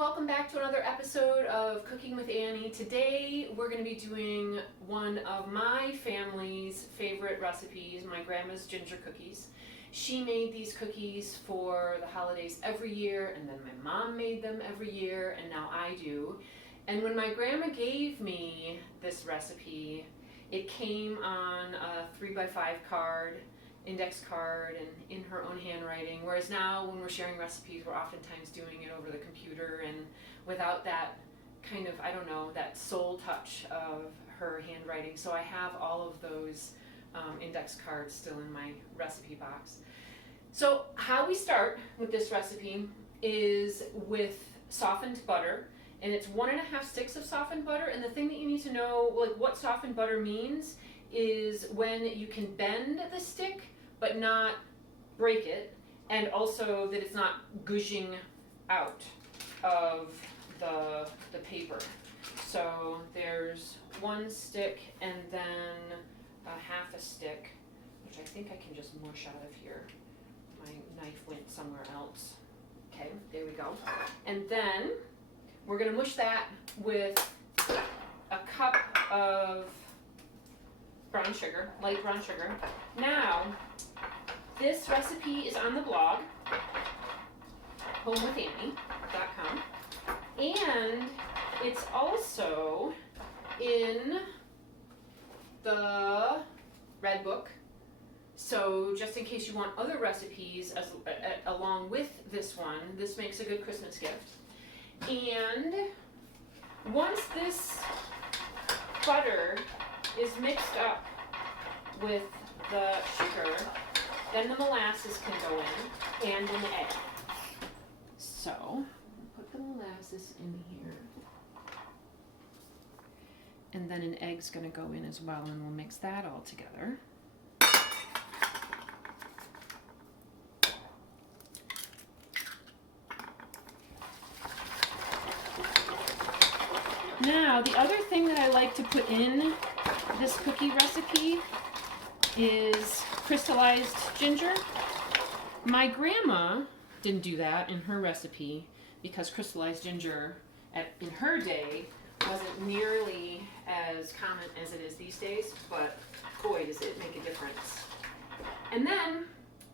welcome back to another episode of Cooking with Annie. Today we're going to be doing one of my family's favorite recipes, my grandma's ginger cookies. She made these cookies for the holidays every year, and then my mom made them every year, and now I do. And when my grandma gave me this recipe, it came on a 3x5 card, index card, and in her own handwriting, whereas now when we're sharing recipes we're oftentimes doing it over the computer and without that kind of, I don't know, that soul touch of her handwriting. So I have all of those index cards still in my recipe box. So how we start with this recipe is with softened butter, and it's 1.5 sticks of softened butter. And the thing that you need to know, like what softened butter means, is when you can bend the stick but not break it, and also that it's not gushing out of the paper. So there's 1 stick and then a 1/2 stick, which I think I can just mush out of here. My knife went somewhere else. Okay, there we go. And then we're gonna mush that with a cup of brown sugar, light brown sugar. Now, this recipe is on the blog, homewithannie.com, and it's also in the Red Book. So just in case you want other recipes along with this one, this makes a good Christmas gift. And once this butter is mixed up with the sugar, then the molasses can go in, and an egg. So, put the molasses in here. And then an egg's going to go in as well, and we'll mix that all together. Now, the other thing that I like to put in this cookie recipe is crystallized ginger. My grandma didn't do that in her recipe because crystallized ginger in her day wasn't nearly as common as it is these days, but boy does it make a difference. And then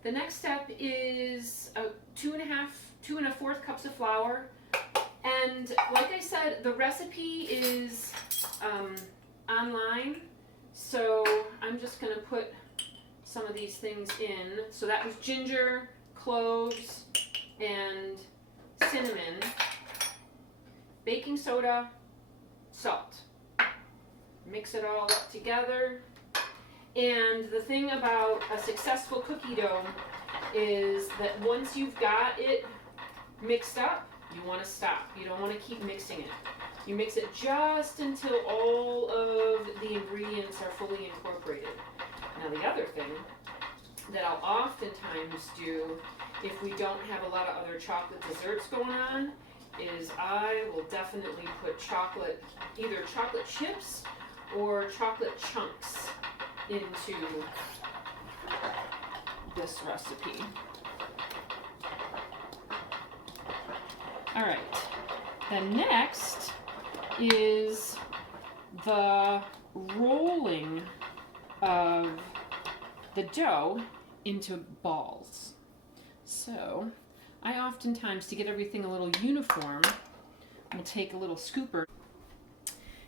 the next step is 2 1/4 cups of flour. And like I said, the recipe is online, so I'm just going to put some of these things in. So that was ginger, cloves, and cinnamon, baking soda, salt. Mix it all up together. And the thing about a successful cookie dough is that once you've got it mixed up, you want to stop. You don't want to keep mixing it. You mix it just until all of the ingredients are fully incorporated. Now the other thing that I'll oftentimes do if we don't have a lot of other chocolate desserts going on is I will definitely put chocolate, either chocolate chips or chocolate chunks into this recipe. All right, then next is the rolling of the dough into balls. So I oftentimes, to get everything a little uniform, will take a little scooper.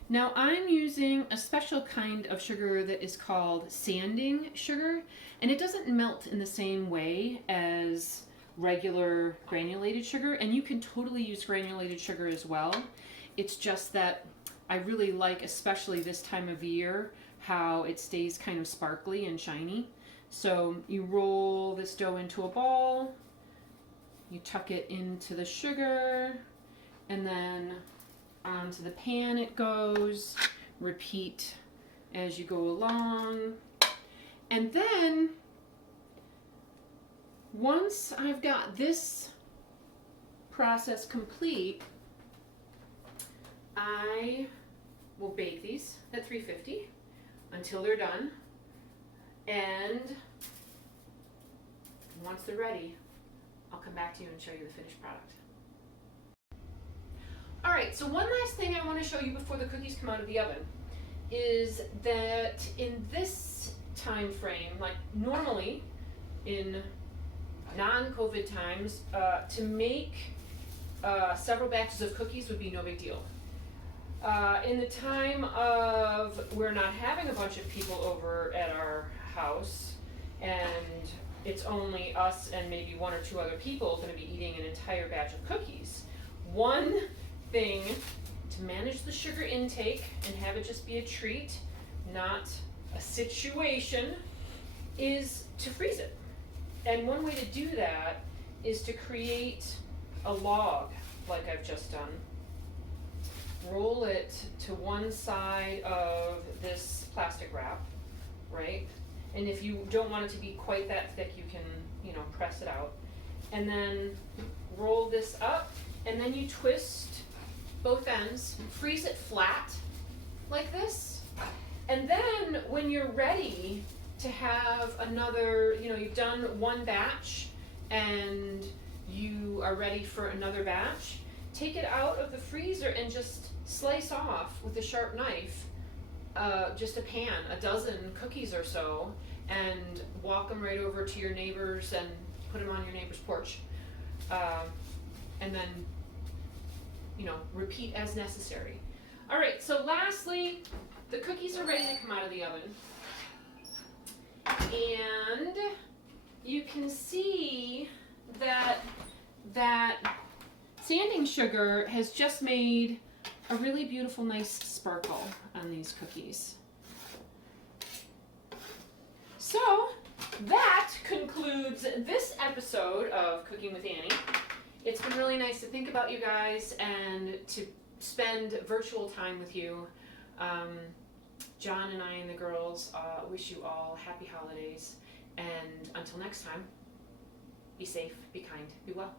Now I'm using a special kind of sugar that is called sanding sugar, and it doesn't melt in the same way as regular granulated sugar, and you can totally use granulated sugar as well. It's just that I really like, especially this time of year, how it stays kind of sparkly and shiny. So you roll this dough into a ball, you tuck it into the sugar, and then onto the pan it goes. Repeat as you go along. And then once I've got this process complete, I will bake these at 350 until they're done. And once they're ready, I'll come back to you and show you the finished product. All right, so one last thing I want to show you before the cookies come out of the oven is that in this time frame, like normally in non-COVID times, to make several batches of cookies would be no big deal. In the time of we're not having a bunch of people over at our house and it's only us and maybe one or two other people going to be eating an entire batch of cookies, one thing to manage the sugar intake and have it just be a treat, not a situation, is to freeze it. And one way to do that is to create a log like I've just done. Roll it to one side of this plastic wrap, right? And if you don't want it to be quite that thick, you can, press it out. And then roll this up, and then you twist both ends, freeze it flat like this. And then when you're ready to have another, you've done one batch and you are ready for another batch, take it out of the freezer and just slice off with a sharp knife just a pan, a dozen cookies or so, and walk them right over to your neighbors and put them on your neighbor's porch. And then, repeat as necessary. All right, so lastly, the cookies are ready to come out of the oven. And you can see that sanding sugar has just made a really beautiful, nice sparkle on these cookies. So that concludes this episode of Cooking with Annie. It's been really nice to think about you guys and to spend virtual time with you. John and I and the girls wish you all happy holidays. And until next time, be safe, be kind, be well.